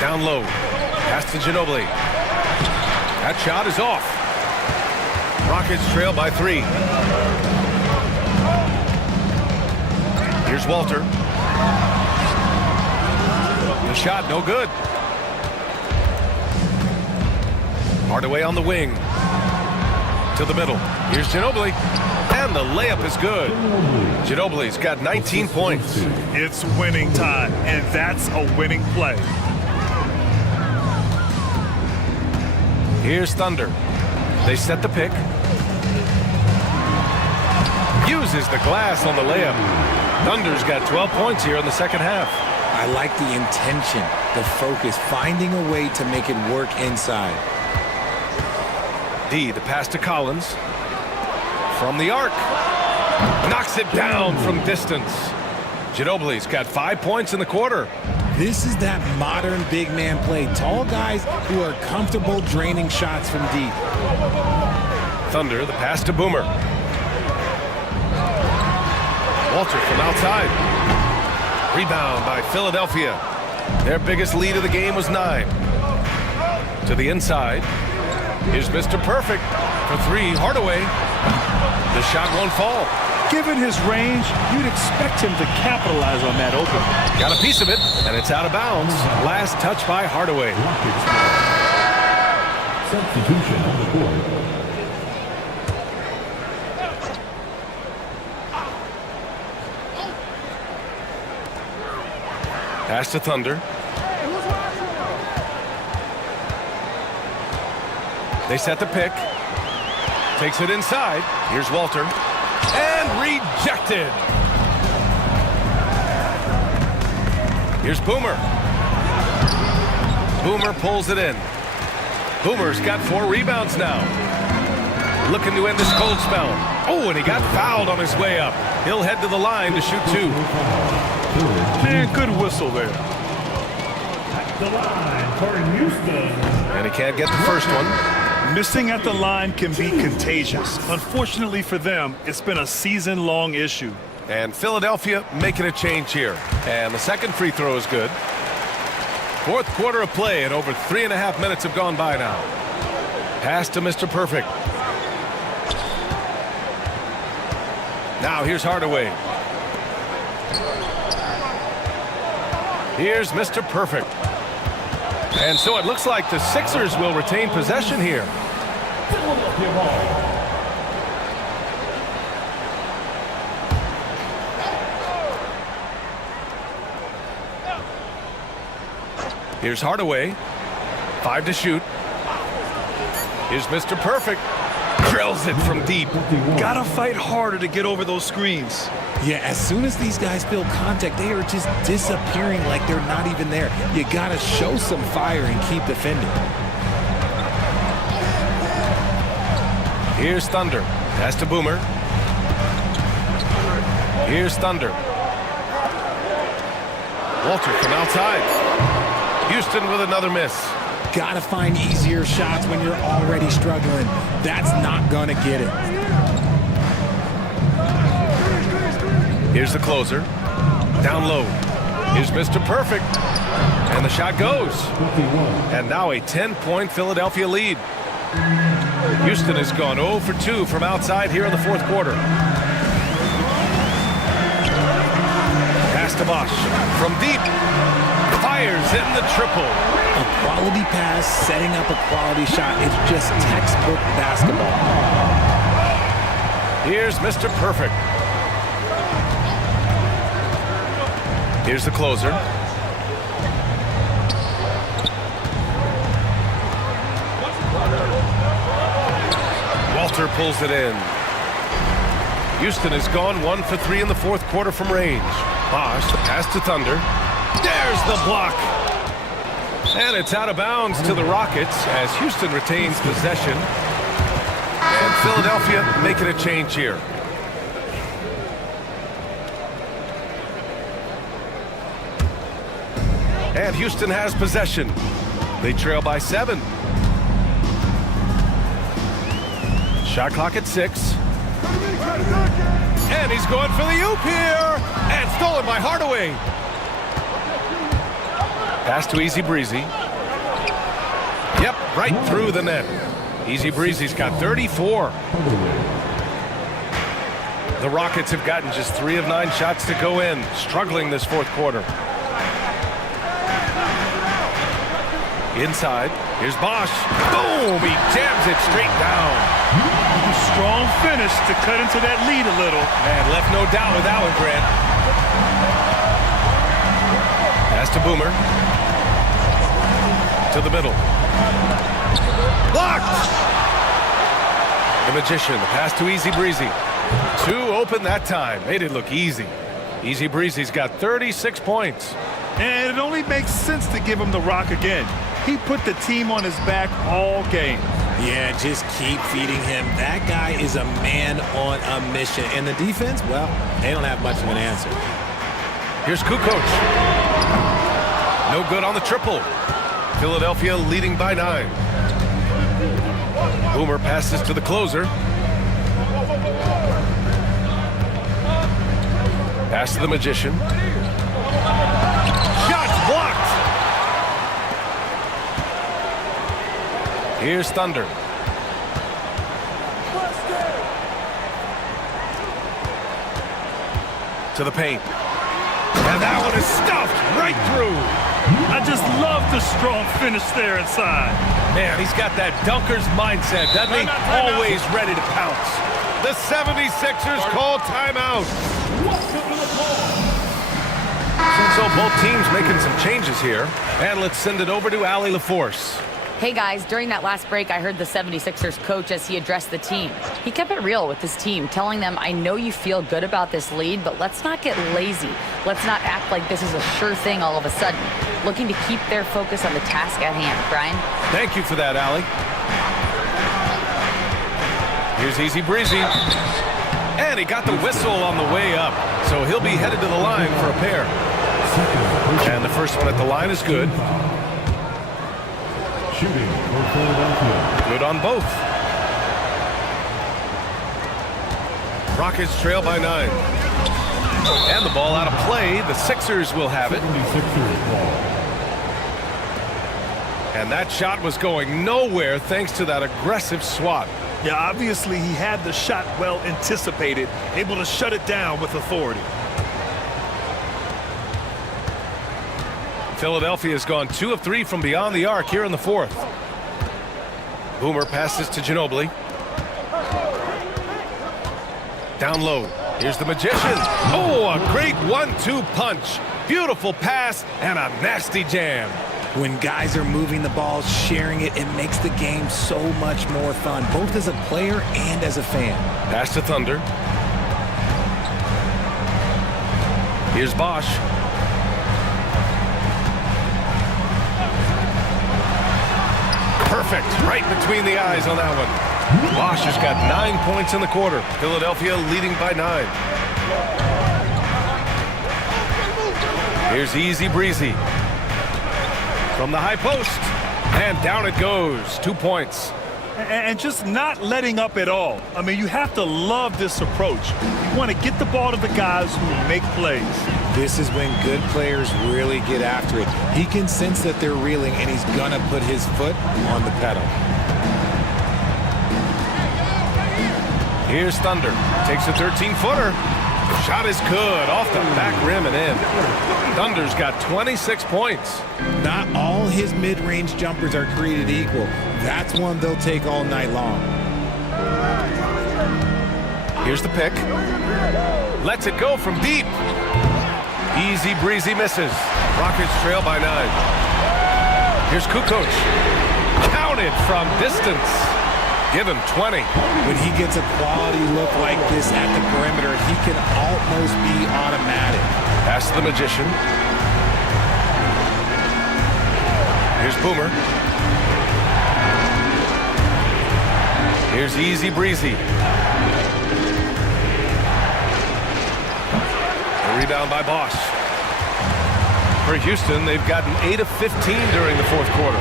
Down low. Pass to Ginobili. That shot is off. Rockets trail by 3. Here's Walter. The shot no good. Hardaway on the wing. To the middle. Here's Ginobili. And the layup is good. Ginobili's got 19 points. It's winning time, and that's a winning play. Here's Thunder. They set the pick. Uses the glass on the layup. Thunder's got 12 points here in the second half. I like the intention, the focus, finding a way to make it work inside. D, the pass to Collins. From the arc. Knocks it down from distance. Ginobili's got 5 points in the quarter. This is that modern big man play. Tall guys who are comfortable draining shots from deep. Thunder, the pass to Boomer. Walter from outside. Rebound by Philadelphia. Their biggest lead of the game was 9. To the inside. Here's Mr. Perfect for 3. Hardaway. The shot won't fall. Given his range, you'd expect him to capitalize on that open. Got a piece of it, and it's out of bounds. Last touch by Hardaway. Substitution on the board. Pass to Thunder. They set the pick. Takes it inside. Here's Walter. And rejected. Here's Boomer. Boomer pulls it in. Boomer's got 4 rebounds now. Looking to end this cold spell. Oh, and he got fouled on his way up. He'll head to the line to shoot 2. Man, good whistle there. At the line for Houston. And he can't get the first one. Missing at the line can be contagious. Unfortunately for them, it's been a season-long issue. And Philadelphia making a change here. And the second free throw is good. 4th quarter of play, and over 3.5 minutes have gone by now. Pass to Mr. Perfect. Now here's Hardaway. Here's Mr. Perfect. And so it looks like the Sixers will retain possession here. Philadelphia ball. Here's Hardaway. 5 to shoot. Here's Mr. Perfect. Drills it from deep. Gotta fight harder to get over those screens. Yeah, as soon as these guys feel contact, they are just disappearing like they're not even there. You gotta show some fire and keep defending. Here's Thunder. Pass to Boomer. Here's Thunder. Walter from outside. Houston with another miss. Gotta find easier shots when you're already struggling. That's not gonna get it. Here's the closer. Down low. Here's Mr. Perfect. And the shot goes. And now a 10-point Philadelphia lead. Houston has gone 0 for 2 from outside here in the 4th quarter. Pass to Bosch. From deep. Fires in the triple. A quality pass, setting up a quality shot. It's just textbook basketball. Here's Mr. Perfect. Here's the closer. Walter pulls it in. Houston has gone 1 for 3 in the 4th quarter from range. Bosch, the pass to Thunder. There's the block. And it's out of bounds to the Rockets as Houston retains possession. And Philadelphia making a change here. And Houston has possession. They trail by 7. Shot clock at 6. And he's going for the oop here. And stolen by Hardaway. Pass to Easy Breezy. Yep, right through the net. Easy Breezy's got 34. The Rockets have gotten just 3 of 9 shots to go in, struggling this 4th quarter. Inside, here's Bosch. Boom, he jams it straight down. Strong finish to cut into that lead a little. And left no doubt with that one, Grant. Pass to Boomer. To the middle. Blocked! The Magician, the pass to Easy Breezy. 2 open that time. Made it look easy. Easy Breezy's got 36 points. And it only makes sense to give him the rock again. He put the team on his back all game. Yeah, just keep feeding him. That guy is a man on a mission. And the defense, well, they don't have much of an answer. Here's Kukoc. No good on the triple. Philadelphia leading by 9. Boomer passes to the closer. Pass to the Magician. Shot blocked. Here's Thunder. To the paint. And that one is stuffed right through. I just love the strong finish there inside. Man, he's got that dunker's mindset, doesn't he? Always ready to pounce. The 76ers call timeout. So both teams making some changes here. And let's send it over to Allie LaForce. Hey guys, during that last break, I heard the 76ers coach as he addressed the team. He kept it real with his team, telling them, I know you feel good about this lead, but let's not get lazy. Let's not act like this is a sure thing all of a sudden. Looking to keep their focus on the task at hand. Brian? Thank you for that, Allie. Here's Easy Breezy. And he got the whistle on the way up. So he'll be headed to the line for a pair. And the first one at the line is good. Shooting for Philadelphia. Good on both. Rockets trail by 9. And the ball out of play. The Sixers will have it. 76ers ball. And that shot was going nowhere thanks to that aggressive swat. Yeah, obviously he had the shot well anticipated, able to shut it down with authority. Philadelphia has gone 2 of 3 from beyond the arc here in the 4th. Boomer passes to Ginobili. Down low. Here's the Magician. Oh, a great 1-2 punch. Beautiful pass and a nasty jam. When guys are moving the ball, sharing it, it makes the game so much more fun, both as a player and as a fan. Pass to Thunder. Here's Bosch. Perfect. Right between the eyes on that one. Bosch has got 9 points in the quarter. Philadelphia leading by 9. Here's Easy Breezy. From the high post. And down it goes. 2 points. And just not letting up at all. I mean, you have to love this approach. You want to get the ball to the guys who make plays. This is when good players really get after it. He can sense that they're reeling, and he's going to put his foot on the pedal. Here's Thunder. Takes a 13-footer. Shot is good. Off the back rim and in. Thunder's got 26 points. Not all his mid-range jumpers are created equal. That's one they'll take all night long. Here's the pick. Lets it go from deep. Easy Breezy misses. Rockets trail by 9. Here's Kukoc. Counted from distance. Give him 20. When he gets a quality look like this at the perimeter, he can almost be automatic. Pass to the Magician. Here's Boomer. Here's Easy Breezy. A rebound by Bosch. For Houston, they've gotten 8 of 15 during the 4th quarter.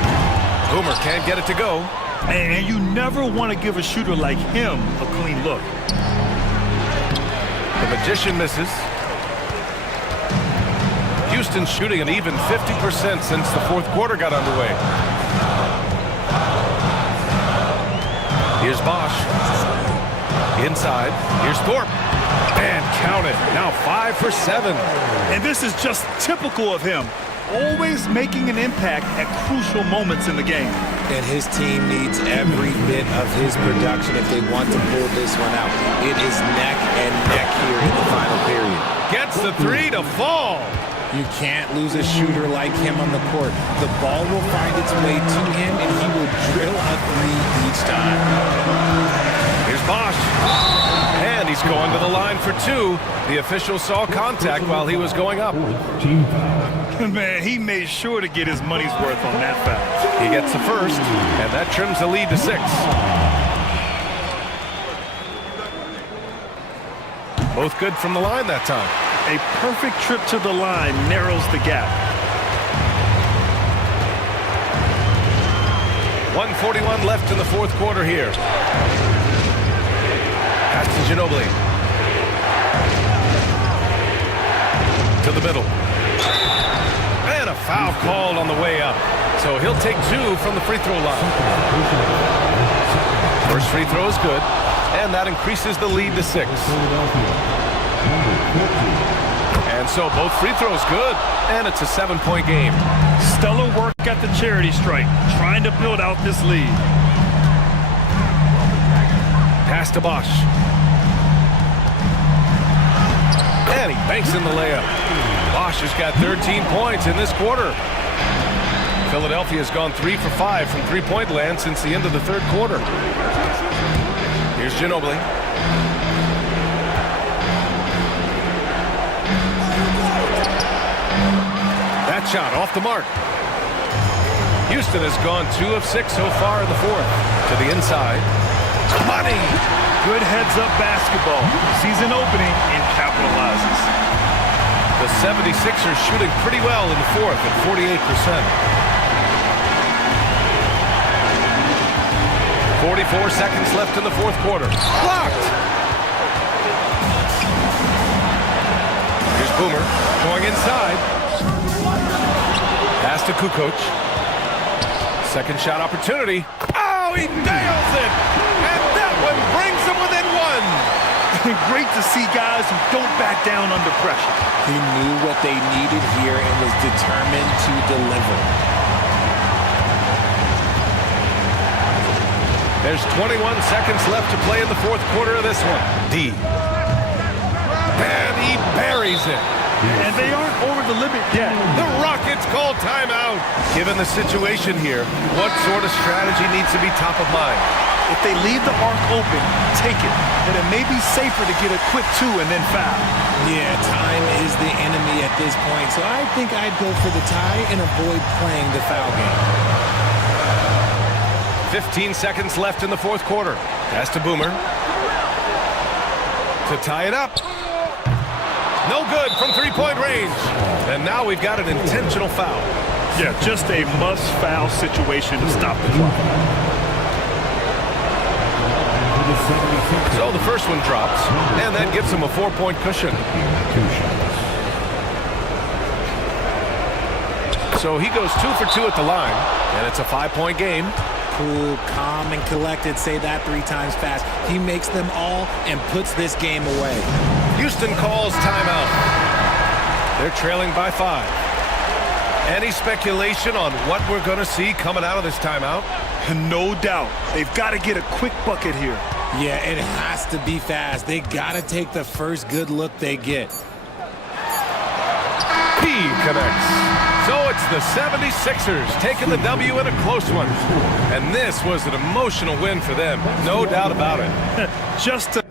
Boomer can't get it to go. And you never want to give a shooter like him a clean look. The Magician misses. Houston shooting an even 50% since the 4th quarter got underway. Here's Bosch. Inside. Here's Thorpe. And count it. Now 5 for 7. And this is just typical of him. Always making an impact at crucial moments in the game. And his team needs every bit of his production if they want to pull this one out. It is neck and neck here in the final period. Gets the 3 to fall. You can't lose a shooter like him on the court. The ball will find its way to him, and he will drill a 3 each time. Here's Bosch. And he's going to the line for 2. The official saw contact while he was going up. Team foul. Man, he made sure to get his money's worth on that foul. He gets the first, and that trims the lead to 6. Both good from the line that time. A perfect trip to the line narrows the gap. 1:41 left in the fourth quarter here. Pass to Ginobili. To the middle. And a foul called on the way up. So he'll take 2 from the free throw line. First free throw is good. And that increases the lead to 6. And so both free throws good. And it's a 7-point game. Stellar work at the charity stripe, trying to build out this lead. Pass to Bosch. And he banks in the layup. Bosch has got 13 points in this quarter. Philadelphia has gone 3 for 5 from three-point land since the end of the third quarter. Here's Ginobili. That shot off the mark. Houston has gone 2 of 6 so far in the fourth. To the inside. Money! Good heads-up basketball. Sees an opening and capitalizes. The 76ers shooting pretty well in the fourth at 48%. 44 seconds left in the fourth quarter. Blocked! Here's Boomer going inside. Pass to Kukoc. Second shot opportunity. Oh, he nails it! And that one brings him within 1. Great to see guys who don't back down under pressure. He knew what they needed here and was determined to deliver. There's 21 seconds left to play in the fourth quarter of this one. D. And he buries it. And they aren't over the limit yet. The Rockets call timeout. Given the situation here, what sort of strategy needs to be top of mind? If they leave the arc open, take it. But it may be safer to get a quick 2 and then foul. Yeah, time is the enemy at this point, so I think I'd go for the tie and avoid playing the foul game. 15 seconds left in the fourth quarter. Pass to Boomer. To tie it up. No good from three-point range. And now we've got an intentional foul. Yeah, just a must-foul situation to stop the clock. So the first one drops, and that gives him a 4-point cushion. So he goes 2 for 2 at the line, and it's a 5-point game. Cool, calm, and collected. Say that 3 times fast. He makes them all and puts this game away. Houston calls timeout. They're trailing by 5. Any speculation on what we're going to see coming out of this timeout? No doubt. They've got to get a quick bucket here. Yeah, it has to be fast. They got to take the first good look they get. He connects. So it's the 76ers taking the W in a close one. And this was an emotional win for them. No doubt about it. Just to